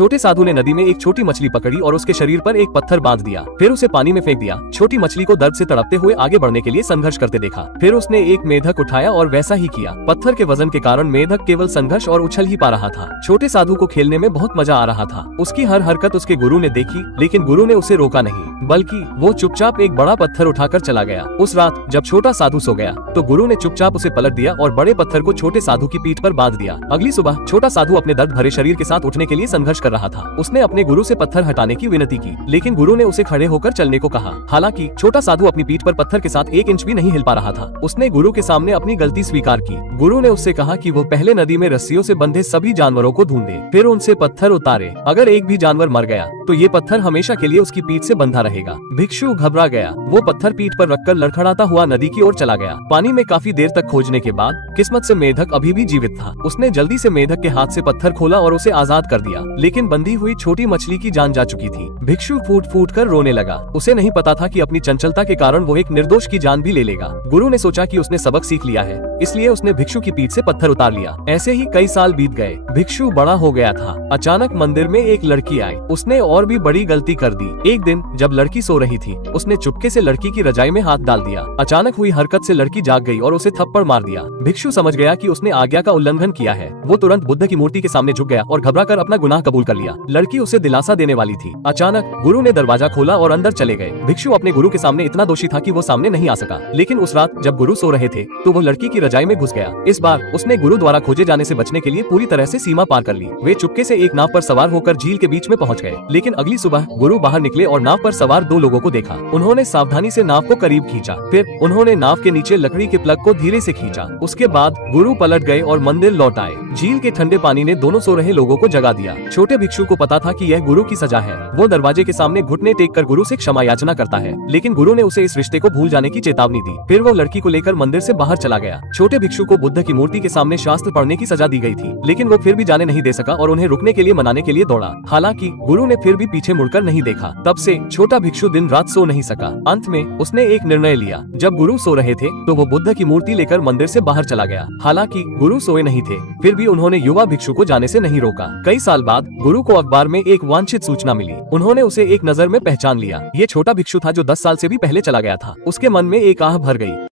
छोटे साधु ने नदी में एक छोटी मछली पकड़ी और उसके शरीर पर एक पत्थर बांध दिया, फिर उसे पानी में फेंक दिया। छोटी मछली को दर्द से तड़पते हुए आगे बढ़ने के लिए संघर्ष करते देखा। फिर उसने एक मेढक उठाया और वैसा ही किया। पत्थर के वजन के कारण मेढक केवल संघर्ष और उछल ही पा रहा था। छोटे साधु को खेलने में बहुत मजा आ रहा था। उसकी हर हरकत उसके गुरु ने देखी, लेकिन गुरु ने उसे रोका नहीं, बल्कि वो चुपचाप एक बड़ा पत्थर उठाकर चला गया। उस रात जब छोटा साधु सो गया तो गुरु ने चुपचाप उसे पलट दिया और बड़े पत्थर को छोटे साधु की पीठ पर बांध दिया। अगली सुबह छोटा साधु अपने दर्द भरे शरीर के साथ उठने के लिए संघर्ष कर रहा था। उसने अपने गुरु से पत्थर हटाने की विनती की, लेकिन गुरु ने उसे खड़े होकर चलने को कहा। हालांकि छोटा साधु अपनी पीठ पर पत्थर के साथ 1 इंच भी नहीं हिल पा रहा था। उसने गुरु के सामने अपनी गलती स्वीकार की। गुरु ने उससे कहा कि वो पहले नदी में रस्सियों से बंधे सभी जानवरों को ढूंढे, फिर उनसे पत्थर उतारे। अगर एक भी जानवर मर गया तो ये पत्थर हमेशा के लिए उसकी पीठ से बंधा रहेगा। भिक्षु घबरा गया। वो पत्थर पीठ पर रखकर लड़खड़ाता हुआ नदी की ओर चला गया। पानी में काफी देर तक खोजने के बाद किस्मत से मेढक अभी भी जीवित था। उसने जल्दी से मेढक के हाथ से पत्थर खोला और उसे आजाद कर दिया, लेकिन बंधी हुई छोटी मछली की जान जा चुकी थी। भिक्षु फूट फूट कर रोने लगा। उसे नहीं पता था कि अपनी चंचलता के कारण वो एक निर्दोष की जान भी ले लेगा। गुरु ने सोचा कि उसने सबक सीख लिया है, इसलिए उसने भिक्षु की पीठ से पत्थर उतार लिया। ऐसे ही कई साल बीत गए। भिक्षु बड़ा हो गया था। अचानक मंदिर में एक लड़की आई। उसने और भी बड़ी गलती कर दी। एक दिन जब लड़की सो रही थी, उसने चुपके से लड़की की रजाई में हाथ डाल दिया। अचानक हुई हरकत से लड़की जाग गई और उसे थप्पड़ मार दिया। भिक्षु समझ गया कि उसने आज्ञा का उल्लंघन किया है। वो तुरंत बुद्ध की मूर्ति के सामने झुक गया और घबराकर अपना गुनाह कबूल कर लिया। लड़की उसे दिलासा देने वाली थी। अचानक गुरु ने दरवाजा खोला और अंदर चले गए। भिक्षु अपने गुरु के सामने इतना दोषी था कि वो सामने नहीं आ सका, लेकिन उस रात जब गुरु सो रहे थे तो वो लड़की की रजाई में घुस गया। इस बार उसने गुरु द्वारा खोजे जाने से बचने के लिए पूरी तरह से सीमा पार कर ली। वे चुपके से एक नाव पर सवार होकर झील के बीच में पहुंच गए, लेकिन अगली सुबह गुरु बाहर निकले और नाव पर सवार 2 लोगों को देखा। उन्होंने सावधानी से नाव को करीब खींचा, फिर उन्होंने नाव के नीचे लकड़ी के प्लग को धीरे से खींचा। उसके बाद गुरु पलट गए और मंदिर लौट आए। झील के ठंडे पानी ने दोनों सो रहे लोगों को जगा दिया। छोटे भिक्षु को पता था कि यह गुरु की सजा है। वो दरवाजे के सामने घुटने टेक कर गुरु से क्षमा याचना करता है, लेकिन गुरु ने उसे इस रिश्ते को भूल जाने की चेतावनी दी। फिर वो लड़की को लेकर मंदिर से बाहर चला गया। छोटे भिक्षु को बुद्ध की मूर्ति के सामने शास्त्र पढ़ने की सजा दी गई थी, लेकिन वो फिर भी जाने नहीं दे सका और उन्हें रुकने के लिए मनाने के लिए दौड़ा। हालांकि गुरु ने फिर भी पीछे मुड़कर नहीं देखा। तब से छोटा भिक्षु दिन रात सो नहीं सका। अंत में उसने एक निर्णय लिया। जब गुरु सो रहे थे तो वो बुद्ध की मूर्ति लेकर मंदिर से बाहर चला गया। हालांकि गुरु सोए नहीं थे, फिर भी उन्होंने युवा भिक्षु को जाने से नहीं रोका। कई साल बाद गुरु को अखबार में एक वांछित सूचना मिली। उन्होंने उसे एक नजर में पहचान लिया। ये छोटा भिक्षु था जो 10 साल से भी पहले चला गया था। उसके मन में एक आह भर गई।